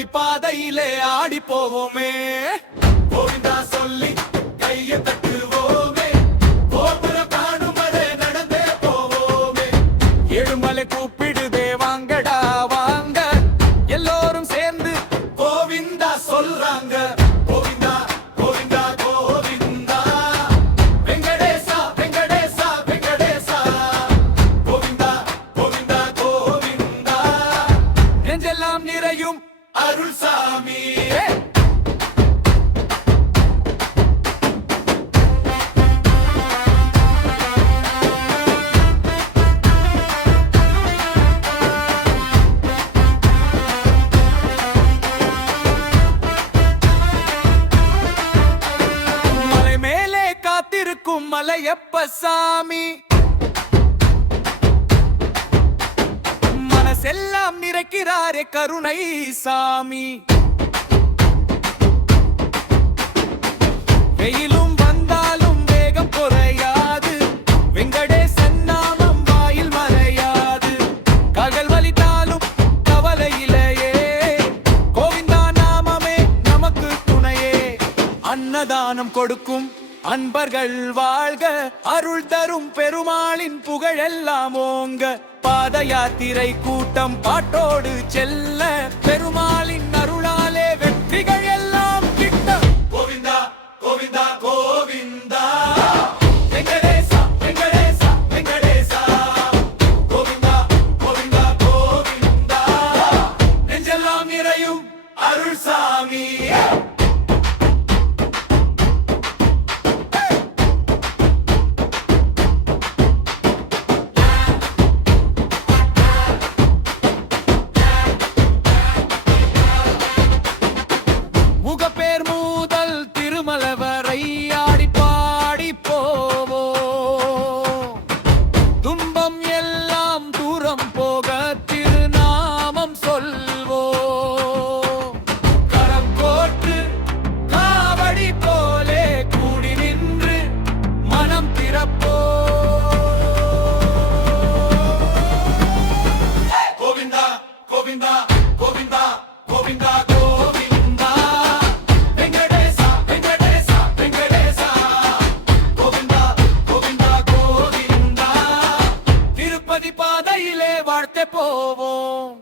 திருப்பதி பாதையிலே ஆடி போவோமே. கோவிந்தா சொல்லி கையை தட்டுவோமே, கோபுரம் காணும் வரை நடந்தே போவோமே. ஏழுமலை கூப்பிடுதே வாங்கடா வாங்க, எல்லோரும் சேர்ந்து கோவிந்தா சொல்றாங்க. கோவிந்தா கோவிந்தா கோவிந்தா, வெங்கடேசா வெங்கடேசா வெங்கடேசா, கோவிந்தா கோவிந்தா கோவிந்தா, நெஞ்செல்லாம் நிறையும் அருள் சாமி. மலை மேலே காத்திருக்கும் மலையப்ப சாமி, மனசெல்லாம் நிறைக்கிறாரே கருணை சாமி. வெயிலும் வந்தாலும் வேகம் குறையாது, வெங்கடேசன் நாமம் வாயில் மறையாது. கால்கள் வலித்தாலும் கவலையிலேயே, கோவிந்தா நாமமே நமக்கு துணையே. அன்னதானம் கொடுக்கும் அன்பர்கள் வாழ்க, அருள் தரும் பெருமாளின் புகழெல்லாம் ஓங்க. பாத யாத்திரை கூட்டம் பாட்டோடு செல்ல, பெருமாளின் அருளாலே வெற்றிகள் எல்லாம் கிட்ட. கோவிந்தா கோவிந்தா கோவிந்தா, வெங்கடேசா வெங்கடேசா வெங்கடேசா, கோவிந்தா கோவிந்தா கோவிந்தா, நெஞ்செல்லாம் நிறையும் அருள் சாமி. முகப்பேர் மூதல் திருமலை வரை ஆடி பாடி போவோம். துன்பம் எல்லாம் தூரம் போக திருநாமம் சொல்வோம். கரம் கோர்த்து காவடி போலே கூடி நின்று மனம் திறப்போம். கோவிந்தா கோவிந்தா கோவிந்தா கோவிந்தா கோவிந்தா, வெங்கடேசா வெங்கடேசா வெங்கடேசா, கோவிந்தா கோவிந்தா கோவிந்தா, திருப்பதி பாதையிலே வாழ்த்தே போவோம்.